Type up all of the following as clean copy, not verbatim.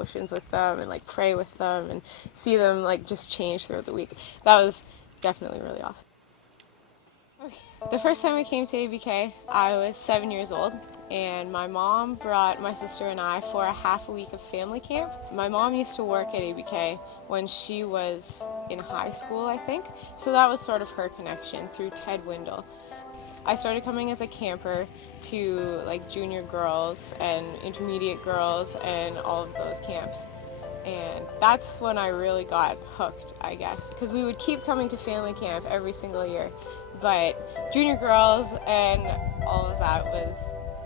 devotions with them and like pray with them and see them like just change throughout the week. That was definitely really awesome. Okay. The first time I came to ABK, I was 7 years old, and my mom brought my sister and I for a half a week of family camp. My mom used to work at ABK when she was in high school, I think, so that was sort of her connection through Ted Windle. I started coming as a camper to like junior girls and intermediate girls and all of those camps. And that's when I really got hooked, I guess, because we would keep coming to family camp every single year. But junior girls and all of that was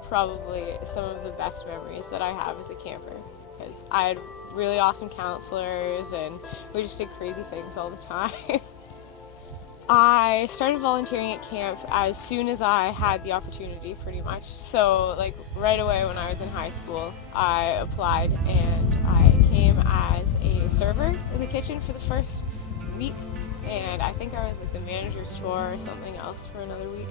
probably some of the best memories that I have as a camper, because I had really awesome counselors and we just did crazy things all the time. I started volunteering at camp as soon as I had the opportunity, pretty much. So like right away when I was in high school, I applied and I came as a server in the kitchen for the first week, and I think I was like the manager's chore or something else for another week.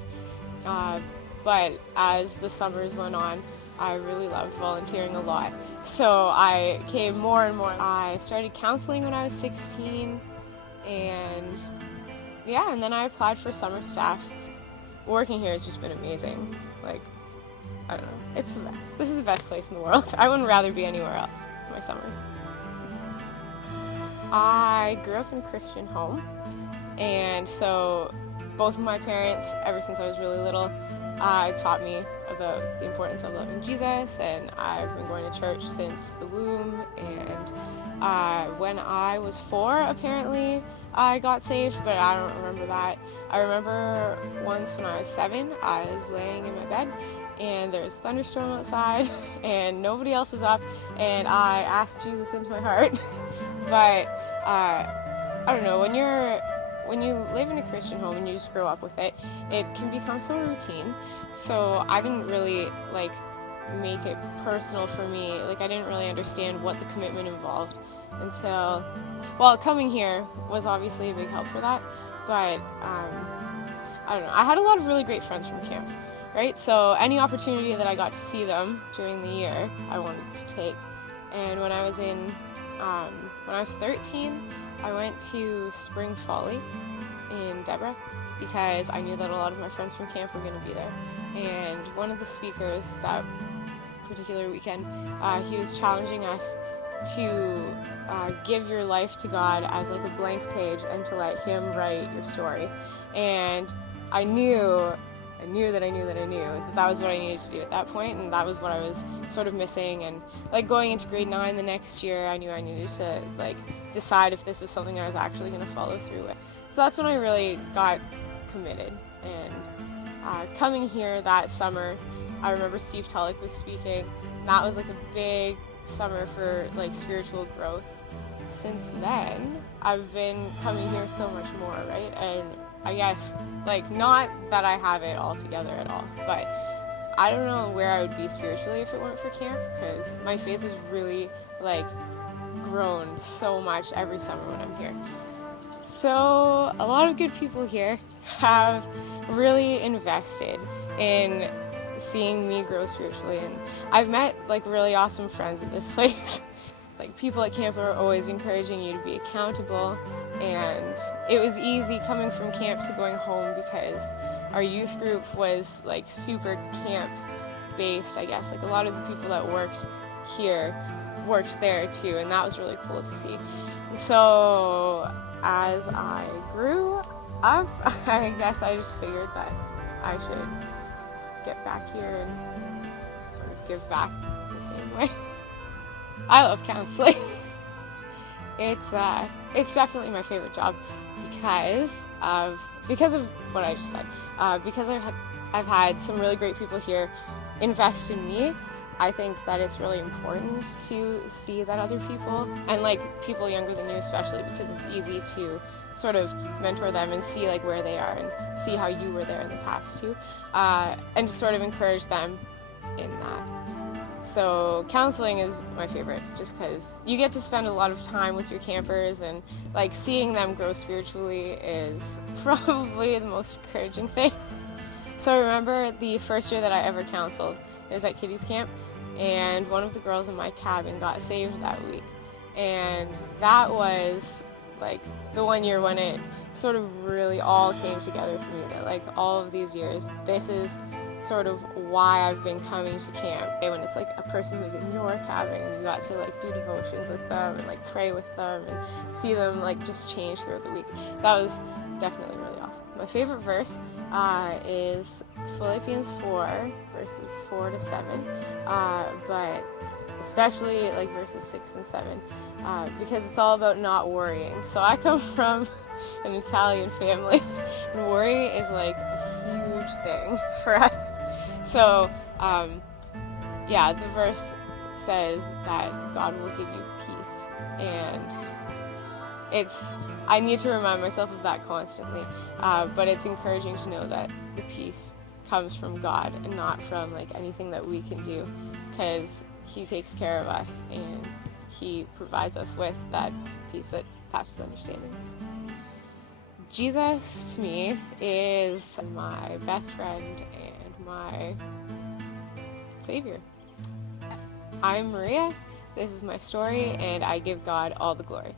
But as the summers went on, I really loved volunteering a lot. So I came more and more. I started counseling when I was 16, and yeah, and then I applied for summer staff. Working here has just been amazing. Like, I don't know, it's the best. This is the best place in the world. I wouldn't rather be anywhere else for my summers. I grew up in a Christian home, and so both of my parents, ever since I was really little, taught me about the importance of loving Jesus, and I've been going to church since the womb. And when I was 4, apparently, I got saved, but I don't remember that. I remember once when I was 7, I was laying in my bed, and there was a thunderstorm outside, and nobody else was up, and I asked Jesus into my heart. But I don't know, when you live in a Christian home and you just grow up with it, it can become so routine. So I didn't really like make it personal for me. Like, I didn't really understand what the commitment involved until, well, coming here was obviously a big help for that. But I don't know, I had a lot of really great friends from camp, right? So any opportunity that I got to see them during the year, I wanted to take. And when I was 13, I went to Spring Folly in Deborah because I knew that a lot of my friends from camp were going to be there. And one of the speakers that particular weekend, he was challenging us to give your life to God as like a blank page and to let Him write your story. And I knew that was what I needed to do at that point, and that was what I was sort of missing. And like going into grade 9 the next year, I knew I needed to like decide if this was something I was actually going to follow through with. So that's when I really got committed. And coming here that summer, I remember Steve Tulloch was speaking. That was like a big summer for like spiritual growth. Since then, I've been coming here so much more, right? And I guess, like, not that I have it all together at all, but I don't know where I would be spiritually if it weren't for camp, because my faith has really, like, grown so much every summer when I'm here. So a lot of good people here have really invested in seeing me grow spiritually, and I've met, like, really awesome friends at this place. Like, people at camp are always encouraging you to be accountable, and it was easy coming from camp to going home because our youth group was like super camp based, I guess. Like, a lot of the people that worked here worked there too, and that was really cool to see. And so as I grew up, I guess I just figured that I should get back here and sort of give back the same way. I love counseling. It's definitely my favorite job because of what I just said. Because I've had some really great people here invest in me. I think that it's really important to see that other people, and like people younger than you especially, because it's easy to sort of mentor them and see like where they are and see how you were there in the past too, and to sort of encourage them in that. So counseling is my favorite just because you get to spend a lot of time with your campers, and like seeing them grow spiritually is probably the most encouraging thing. So I remember the first year that I ever counseled, it was at Kitty's camp, and one of the girls in my cabin got saved that week. And that was like the one year when it sort of really all came together for me, that like all of these years, this is sort of why I've been coming to camp. When it's like a person who's in your cabin and you got to like do devotions with them and like pray with them and see them like just change throughout the week, that was definitely really awesome. My favorite verse is Philippians 4 verses 4 to 7, but especially like verses 6 and 7, because it's all about not worrying. So I come from an Italian family, and worry is like a huge thing for us. So yeah, the verse says that God will give you peace, and I need to remind myself of that constantly, but it's encouraging to know that the peace comes from God and not from like anything that we can do, because He takes care of us and He provides us with that peace that passes understanding. Jesus to me is my best friend and my Savior. I'm Maria, this is my story, and I give God all the glory.